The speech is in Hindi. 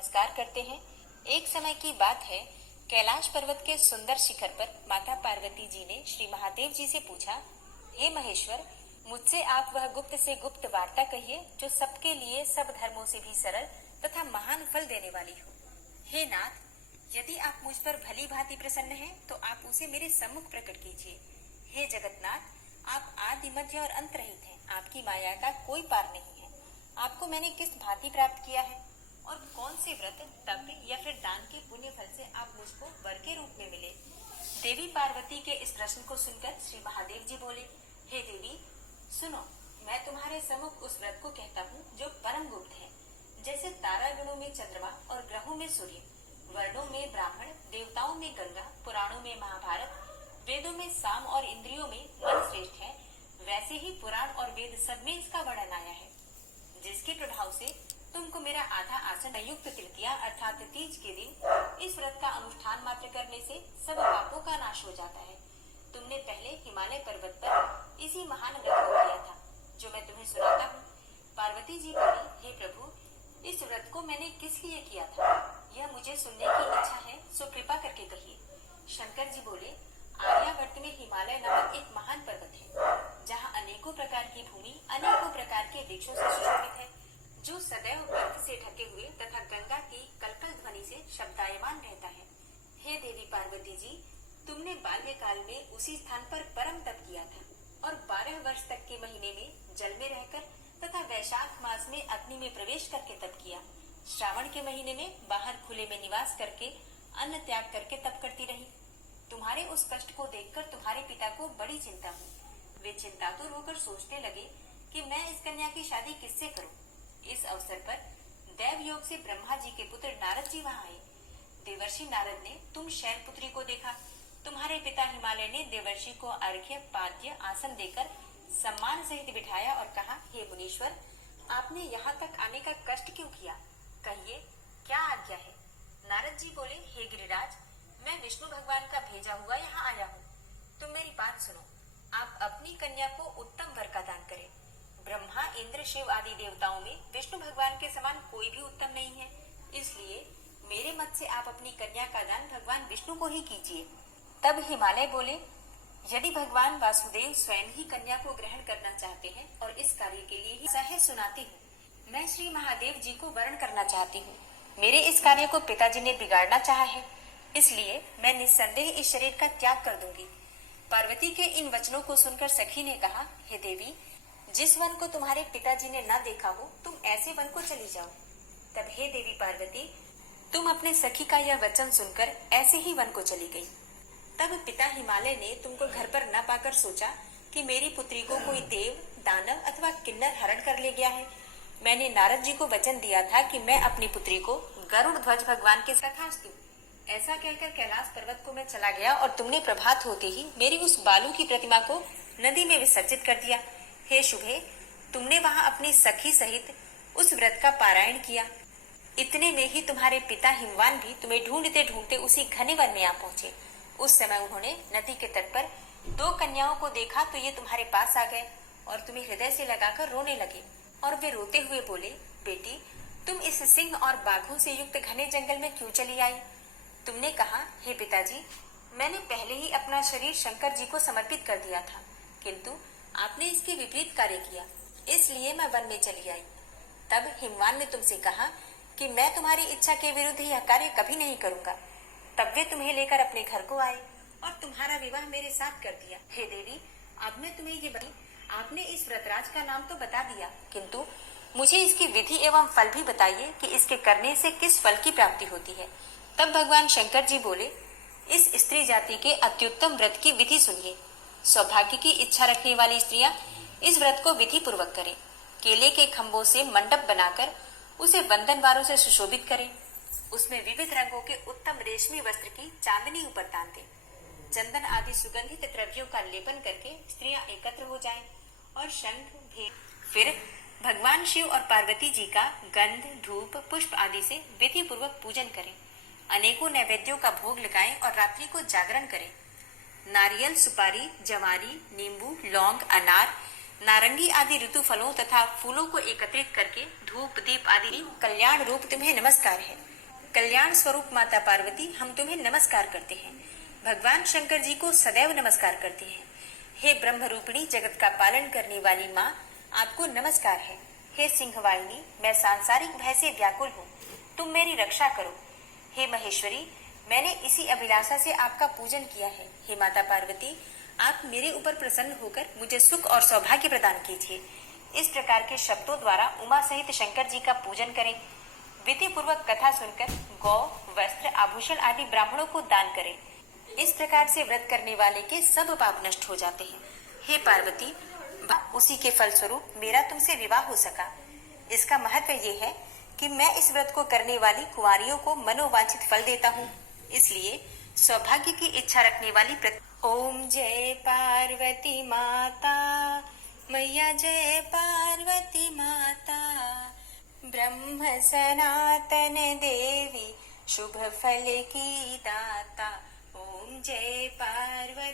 नमस्कार करते हैं। एक समय की बात है, कैलाश पर्वत के सुंदर शिखर पर माता पार्वती जी ने श्री महादेव जी से पूछा, हे महेश्वर, मुझसे आप वह गुप्त से गुप्त वार्ता कहिए जो सबके लिए सब धर्मों से भी सरल तथा महान फल देने वाली हो। हे नाथ, यदि आप मुझ पर भली भांति प्रसन्न हैं, तो आप उसे मेरे सम्मुख प्रकट कीजिए। हे जगतनाथ, आप आदि मध्य और अंत रहित हैं। आपकी माया का कोई पार नहीं है। आपको मैंने किस भांति प्राप्त किया है और कौन से व्रत, तप या फिर दान के पुण्य फल से आप मुझको वर के रूप में मिले। देवी पार्वती के इस प्रश्न को सुनकर श्री महादेव जी बोले, हे देवी, सुनो, मैं तुम्हारे सम्मुख उस व्रत को कहता हूँ जो परम गुप्त है। जैसे तारागणों में चंद्रमा और ग्रहों में सूर्य, वर्णों में ब्राह्मण, देवताओं में गंगा, पुराणों में महाभारत, वेदों में साम और इंद्रियों में मन श्रेष्ठ है, वैसे ही पुराण और वेद सब में इसका वर्णन आया है। जिसके प्रभाव से तुमको मेरा आधा आसन युक्त तृतीया अर्थात तीज के दिन इस व्रत का अनुष्ठान मात्र करने से सब पापों का नाश हो जाता है। तुमने पहले हिमालय पर्वत पर इसी महान व्रत को किया था जो मैं तुम्हें सुनाता हूँ। पार्वती जी बोली, हे प्रभु, इस व्रत को मैंने किस लिए किया था, यह मुझे सुनने की इच्छा है, सो कृपा करके कहिए। शंकर जी बोले, आर्यावर्त में हिमालय नामक एक महान पर्वत है, जहाँ अनेकों प्रकार की भूमि अनेकों प्रकार के वृक्षों से सुशोभित है, जो सदैव बर्फ से ढके हुए तथा गंगा की कलकल ध्वनि से शब्दायमान रहता है। हे देवी पार्वती जी, तुमने बाल्यकाल में उसी स्थान पर परम तप किया था और 12 वर्ष तक के महीने में जल में रहकर तथा वैशाख मास में अग्नि में प्रवेश करके तप किया। श्रावण के महीने में बाहर खुले में निवास करके अन्न त्याग करके तप करती रही। तुम्हारे उस कष्ट को देखकर तुम्हारे पिता को बड़ी चिंता हुई। वे चिंतातुर होकर सोचने लगे कि मैं इस कन्या की शादी किससे करूं। इस अवसर पर देव योग से ब्रह्मा जी के पुत्र नारद जी वहां आए। देवर्षि नारद ने तुम शैलपुत्री को देखा। तुम्हारे पिता हिमालय ने देवर्षि को अर्घ्य, पाद्य, आसन देकर सम्मान सहित बिठाया और कहा, हे मुनीश्वर, आपने यहाँ तक आने का कष्ट क्यों किया? कहिए, क्या आज्ञा है? नारद जी बोले, हे गिरिराज, मैं विष्णु भगवान का भेजा हुआ यहाँ आया हूँ। तुम मेरी बात सुनो। आप अपनी कन्या को उत्तम वर का दान करें। ब्रह्मा, इंद्र, शिव आदि देवताओं में विष्णु भगवान के समान कोई भी उत्तम नहीं है। इसलिए मेरे मत से आप अपनी कन्या का दान भगवान विष्णु को ही कीजिए। तब हिमालय बोले, यदि भगवान वासुदेव स्वयं ही कन्या को ग्रहण करना चाहते हैं और इस कार्य के लिए ही सहे सुनाती हूँ। मैं श्री महादेव जी को वरण करना चाहती हूँ। मेरे इस कार्य को पिताजी ने बिगाड़ना चाहा है, इसलिए मैं निस्संदेह इस शरीर का त्याग कर दूंगी। पार्वती के इन वचनों को सुनकर सखी ने कहा, हे देवी, जिस वन को तुम्हारे पिताजी ने न देखा हो, तुम ऐसे वन को चली जाओ। तब हे देवी पार्वती, तुम अपने सखी का यह वचन सुनकर ऐसे ही वन को चली गई। तब पिता हिमालय ने तुमको घर पर न पाकर सोचा कि मेरी पुत्री को कोई देव, दानव अथवा किन्नर हरण कर ले गया है। मैंने नारद जी को वचन दिया था कि मैं अपनी पुत्री को गरुड़ ध्वज भगवान के तथास्तु। ऐसा कहकर कैलाश पर्वत को मैं चला गया और तुमने प्रभात होते ही मेरी उस बालू की प्रतिमा को नदी में विसर्जित कर दिया। हे शुभे, तुमने वहां अपनी सखी सहित उस व्रत का पारायण किया। इतने में ही तुम्हारे पिता हिमवान भी तुम्हें ढूंढते ढूंढते उसी घने वन में आ पहुंचे। उस समय उन्होंने नदी के तट पर 2 कन्याओं को देखा तो ये तुम्हारे पास आ गए और तुम्हें हृदय से लगाकर रोने लगे। और वे रोते हुए बोले, बेटी, तुम इस सिंह और बाघों से युक्त घने जंगल में क्यों चली आई? तुमने कहा, हे पिताजी, मैंने पहले ही अपना शरीर शंकर जी को समर्पित कर दिया था, किंतु आपने इसके विपरीत कार्य किया, इसलिए मैं वन में चली आई। तब हिमवान ने तुमसे कहा कि मैं तुम्हारी इच्छा के विरुद्ध यह कार्य कभी नहीं करूंगा। तब वे तुम्हें लेकर अपने घर को आए और तुम्हारा विवाह मेरे साथ कर दिया। हे देवी, अब मैं तुम्हें ये बता, आपने इस व्रतराज का नाम तो बता दिया, किंतु मुझे इसकी विधि एवं फल भी बताइए कि इसके करने से किस फल की प्राप्ति होती है। तब भगवान शंकर जी बोले, इस स्त्री जाति के अत्युत्तम व्रत की विधि सुनिए। सौभाग्य की इच्छा रखने वाली स्त्रियां इस व्रत को विधि पूर्वक करें। केले के खम्भों से मंडप बनाकर उसे बंधनवारों से सुशोभित करें। उसमें विविध रंगों के उत्तम रेशमी वस्त्र की चांदनी ऊपर तान दें। चंदन आदि सुगंधित द्रव्यों का लेपन करके स्त्रियां एकत्र हो जाएं और शंख भेद। फिर भगवान शिव और पार्वती जी का गंध, धूप, पुष्प आदि से विधि पूर्वक पूजन करें। अनेकों नैवेद्यों का भोग लगाएं और रात्रि को जागरण करें। नारियल, सुपारी, जवारी, नींबू, लौंग, अनार, नारंगी आदि ऋतु फलों तथा फूलों को एकत्रित करके धूप दीप आदि कल्याण रूप तुम्हें नमस्कार है। कल्याण स्वरूप माता पार्वती हम तुम्हें नमस्कार करते हैं। भगवान शंकर जी को सदैव नमस्कार करते हैं। हे ब्रह्म रूपिणी जगत का पालन करने वाली माँ, आपको नमस्कार है। हे सिंहवाहिनी, मैं सांसारिक भय से व्याकुल हूँ, तुम मेरी रक्षा करो। हे महेश्वरी, मैंने इसी अभिलाषा से आपका पूजन किया है। हे माता पार्वती, आप मेरे ऊपर प्रसन्न होकर मुझे सुख और सौभाग्य प्रदान कीजिए। इस प्रकार के शब्दों द्वारा उमा सहित शंकर जी का पूजन करें। विधि पूर्वक कथा सुनकर गौ, वस्त्र, आभूषण आदि ब्राह्मणों को दान करें। इस प्रकार से व्रत करने वाले के सब पाप नष्ट हो जाते हैं। हे पार्वती, उसी के फलस्वरूप मेरा तुमसे विवाह हो सका। इसका महत्व ये है कि मैं इस व्रत को करने वाली कुंवारियों को मनोवांछित फल देता हूँ। इसलिए सौभाग्य की इच्छा रखने वाली ओम जय पार्वती माता, मैया जय पार्वती माता, ब्रह्म सनातन देवी, शुभ फल की दाता। ओम जय पार्वती।